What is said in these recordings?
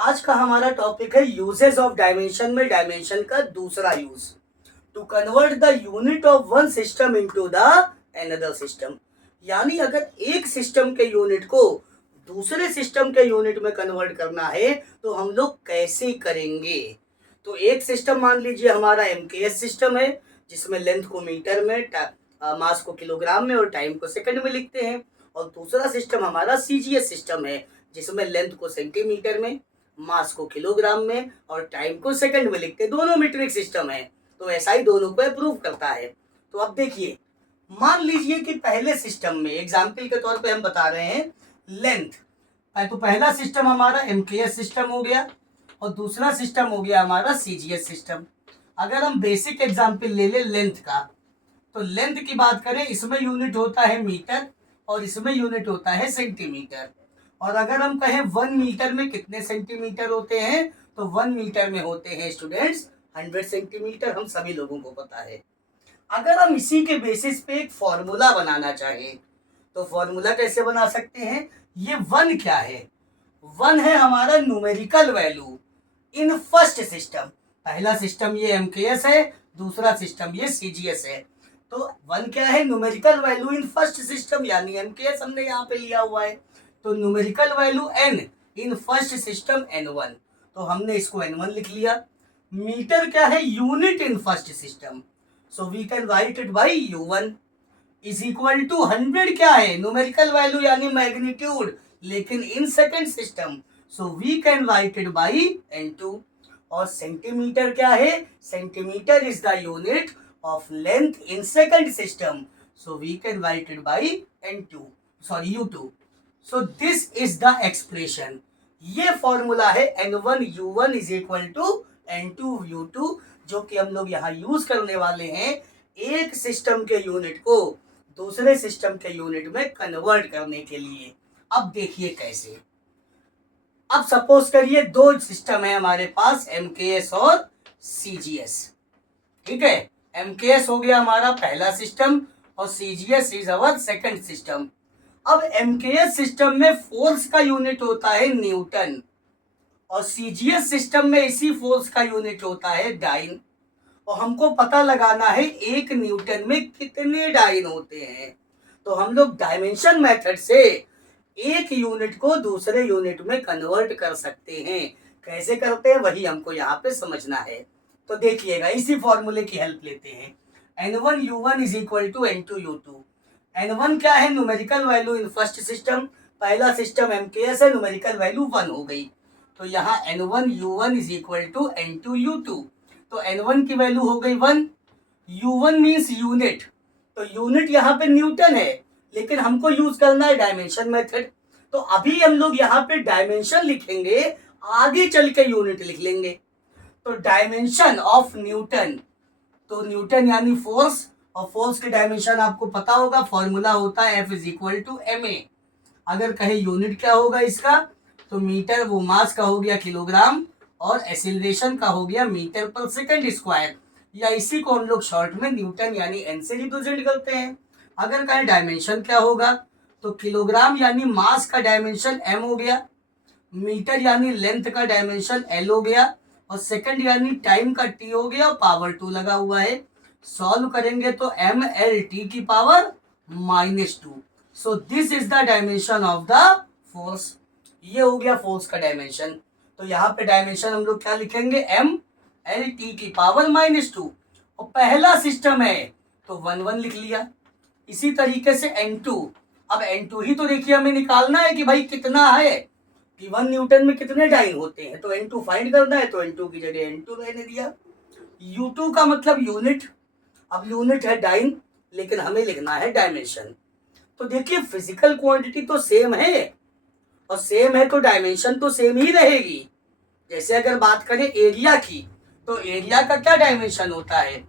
आज का हमारा टॉपिक है यूजेस ऑफ डायमेंशन में डायमेंशन का दूसरा use to convert the unit of one system into the another system. यानी अगर एक सिस्टम के यूनिट को दूसरे सिस्टम के यूनिट में कन्वर्ट करना है तो हम लोग कैसे करेंगे। तो एक सिस्टम मान लीजिए हमारा एमकेएस सिस्टम है जिसमें लेंथ को मीटर में, मास को किलोग्राम में और टाइम को सेकंड में लिखते हैं। और दूसरा सिस्टम हमारा सीजीएस सिस्टम है जिसमें लेंथ को सेंटीमीटर में, मास को किलोग्राम में और टाइम को सेकंड में लिखते हैं। दोनों मीट्रिक सिस्टम है तो ऐसा ही दोनों को अप्रूव करता है। तो अब देखिए, मान लीजिए कि पहले सिस्टम में एग्जाम्पल के तौर पे हम बता रहे हैं लेंथ। तो पहला सिस्टम हमारा एमकेएस सिस्टम हो गया और दूसरा सिस्टम हो गया हमारा सीजीएस सिस्टम। अगर हम बेसिक एग्जाम्पल ले लें लेंथ का, तो लेंथ की बात करें, इसमें यूनिट होता है मीटर और इसमें यूनिट होता है सेंटीमीटर। और अगर हम कहें 1 मीटर में कितने सेंटीमीटर होते हैं, तो 1 मीटर में होते हैं स्टूडेंट्स 100 सेंटीमीटर, हम सभी लोगों को पता है। अगर हम इसी के बेसिस पे एक फॉर्मूला बनाना चाहें तो फॉर्मूला कैसे बना सकते हैं। ये 1 क्या है, 1 है हमारा numerical value in first system. पहला सिस्टम ये एमकेएस है, दूसरा सिस्टम ये सीजीएस है। तो 1 क्या है, numerical value in first system, यानी एमकेएस हमने यहाँ पे लिया हुआ है। तो न्यूमेरिकल वैल्यू n इन फर्स्ट सिस्टम n1, तो हमने इसको n1 लिख लिया। मीटर क्या है, unit in first system, so we can write it by u1 is equal to 100 क्या है, न्यूमेरिकल वैल्यू यानी मैग्नीट्यूड, लेकिन in second system, so we can write it by n2। और सेंटीमीटर क्या है, centimetre is the unit of length in second system, so we can write it by u2। So this is the expression. ये formula है n1 u1 is equal to n2 u2, जो कि हम लोग यहाँ यूज करने वाले हैं एक सिस्टम के यूनिट को दूसरे सिस्टम के यूनिट में कन्वर्ट करने के लिए। अब देखिए कैसे। अब सपोज करिए 2 सिस्टम है हमारे पास, एमकेएस और सीजीएस। ठीक है, एमकेएस हो गया हमारा पहला सिस्टम और CGS is our second system. अब एमकेएस सिस्टम में फोर्स का यूनिट होता है न्यूटन और सीजीएस सिस्टम में इसी फोर्स का यूनिट होता है डाइन। और हमको पता लगाना है 1 न्यूटन में कितने डाइन होते हैं। तो हम लोग डायमेंशन मेथड से एक यूनिट को दूसरे यूनिट में कन्वर्ट कर सकते हैं। कैसे करते हैं वही हमको यहाँ पे समझना है। तो देखिएगा, इसी फॉर्मूले की हेल्प लेते हैं। n1 u1 is equal to n2 u2। n1 क्या है, numerical value in first system, पहला सिस्टम एमकेएस है, न्यूमेरिकल वैल्यू 1 हो गई। तो यहाँ n1 u1 is equal to n2 u2। तो n1 की वैल्यू हो गई 1, u1 मीन्स यूनिट, तो यूनिट यहाँ पे न्यूटन है, लेकिन हमको यूज करना है डायमेंशन मेथड। तो अभी हम लोग यहाँ पे डायमेंशन लिखेंगे, आगे चल के यूनिट लिख लेंगे। तो डायमेंशन ऑफ न्यूटन, तो न्यूटन यानी फोर्स, और फोर्स के डायमेंशन आपको पता होगा, फॉर्मूला होता है F is equal to ma। अगर कहे यूनिट क्या होगा इसका, तो मीटर, वो मास का हो गया किलोग्राम, और एक्सीलरेशन का हो गया मीटर पर सेकंड स्क्वायर, या इसी को हम लोग शॉर्ट में न्यूटन यानी n से रिप्रेजेंट करते हैं। अगर कहे डायमेंशन क्या होगा, तो किलोग्राम यानी मास का डायमेंशन m हो गया, मीटर यानी लेंथ का डायमेंशन l हो गया, और सेकंड यानी टाइम का t हो गया, और पावर 2 लगा हुआ है। सॉल्व करेंगे तो mlt की power -2। So this is the dimension of the force. ये हो गया फोर्स का डायमेंशन। तो यहाँ पे डायमेंशन हम लोग क्या लिखेंगे, mlt की पावर -2। और पहला सिस्टम है तो 1 लिख लिया। इसी तरीके से n2, अब n2 ही तो देखिए हमें निकालना है कि भाई कितना है, कि 1 न्यूटन में कितने डाइन होते हैं, तो n2 फाइंड करना है, तो n2 की जगह n2 रहने दिया। u2 का मतलब यूनिट, अब यूनिट है डाइन, लेकिन हमें लिखना है डायमेंशन। तो देखिए फिजिकल क्वांटिटी तो सेम है, और सेम है तो डायमेंशन तो सेम ही रहेगी। जैसे अगर बात करें एरिया की, तो एरिया का क्या डायमेंशन होता है,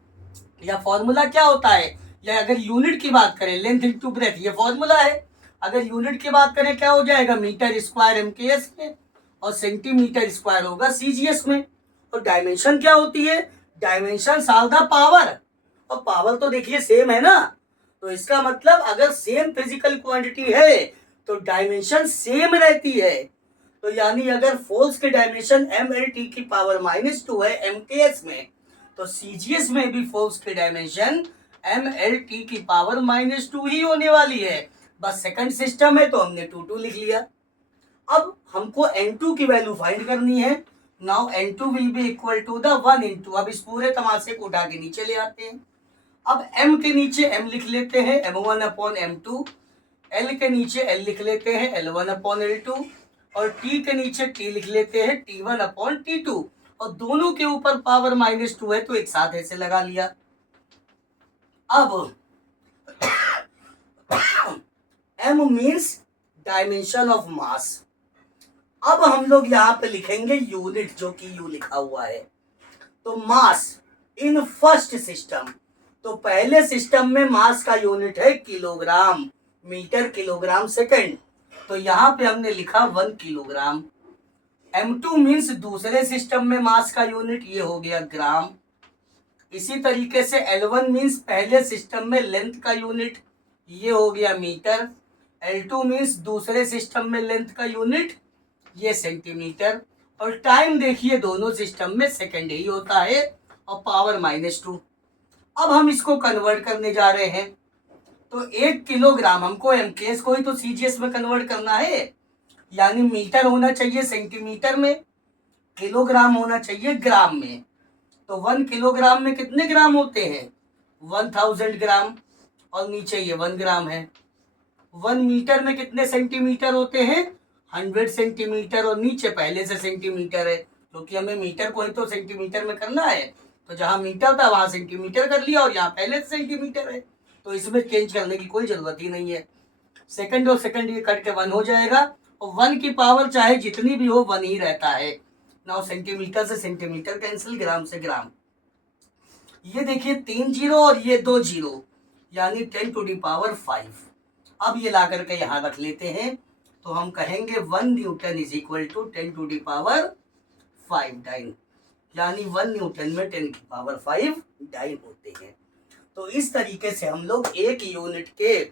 या फॉर्मूला क्या होता है, या अगर यूनिट की बात करें लेंथ इनटू ब्रेथ, ये फॉर्मूला है। अगर यूनिट की बात करें क्या हो जाएगा, मीटर स्क्वायर एमकेएस में, और सेंटीमीटर स्क्वायर होगा सीजीएस में। और डायमेंशन क्या होती है, डायमेंशन आर द पावर, और पावर तो देखिए सेम है ना। तो इसका मतलब अगर सेम फिजिकल क्वांटिटी है तो डायमेंशन सेम रहती है। तो यानी अगर फोर्स की डायमेंशन mlt की पावर -2 है mks में, तो cgs में भी फोर्स की डायमेंशन mlt की पावर -2 ही होने वाली है। बस सेकंड सिस्टम है तो हमने 2 लिख लिया। अब हमको n2 की वैल्यू फाइंड करनी है। Now n2 will be equal to the 1 into, अब इस पूरे तमाशे को उठा के नीचे ले आते हैं। अब m के नीचे m लिख लेते हैं m1 अपॉन m2, l के नीचे l लिख लेते हैं l1 अपॉन l2, और t के नीचे t लिख लेते हैं t1 अपॉन t2, और दोनों के ऊपर पावर -2 है तो एक साथ ऐसे लगा लिया। अब m means dimension of mass. अब हम लोग यहाँ पे लिखेंगे यूनिट, जो कि u लिखा हुआ है। तो मास इन फर्स्ट सिस्टम, तो पहले सिस्टम में मास का यूनिट है किलोग्राम, मीटर किलोग्राम सेकंड, तो यहाँ पे हमने लिखा 1 किलोग्राम। m2 मीन्स दूसरे सिस्टम में मास का यूनिट, ये हो गया ग्राम। इसी तरीके से L1 मीन्स पहले सिस्टम में लेंथ का यूनिट, ये हो गया मीटर। L2 मीन्स दूसरे सिस्टम में लेंथ का यूनिट, ये सेंटीमीटर। और टाइम देखिए दोनों सिस्टम में सेकंड ही होता है, और पावर -2। अब हम इसको कन्वर्ट करने जा रहे हैं। तो 1 किलोग्राम हमको mks को ही तो cgs में कन्वर्ट करना है, यानी मीटर होना चाहिए सेंटीमीटर में, किलोग्राम होना चाहिए ग्राम में। तो 1 किलोग्राम में कितने ग्राम होते हैं? 1000 ग्राम, और नीचे ये 1 ग्राम है। 1 मीटर में कितने सेंटीमीटर होते हैं? 100 सेंटीमीटर, और नीचे पहले से सेंटीमीटर है, क्योंकि हमें मीटर को ही तो सेंटीमीटर में करना है। तो जहां मीटर था वहां सेंटीमीटर कर लिया, और यहाँ पहले से सेंटीमीटर है, तो इसमें चेंज करने की कोई जरूरत ही नहीं है। सेकंड और सेकंड ये कट के 1 हो जाएगा, और 1 की पावर चाहे जितनी भी हो 1 ही रहता है। नाउ सेंटीमीटर से सेंटीमीटर कैंसिल, ग्राम से ग्राम। ये देखिए 3 जीरो और ये 2 जीरो, यानी 10⁵। अब ये ला करके यहाँ रख लेते हैं, तो हम कहेंगे 1 newton is equal to 10⁵ dyne, यानी 1 न्यूटन में 10⁵ डाइन होते हैं। तो इस तरीके से हम लोग एक यूनिट के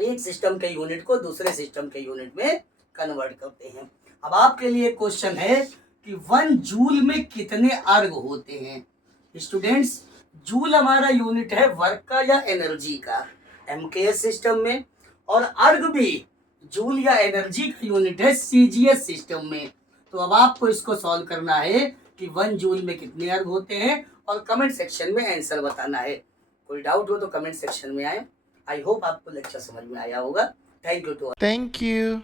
एक सिस्टम के यूनिट को दूसरे सिस्टम के यूनिट में कन्वर्ट करते हैं। अब आपके लिए क्वेश्चन है कि 1 जूल में कितने अर्ग होते हैं? स्टूडेंट्स, जूल हमारा यूनिट है वर्क का या एनर्जी का एमकेएस सिस्टम में, और अर्ग भी जूल या एनर्जी का यूनिट है सीजीएस सिस्टम में। तो अब आपको इसको सॉल्व करना है कि 1 जूल में कितने अर्ग होते हैं, और कमेंट सेक्शन में आंसर बताना है। कोई डाउट हो तो कमेंट सेक्शन में आए। आई होप आपको लेक्चर समझ में आया होगा। Thank you.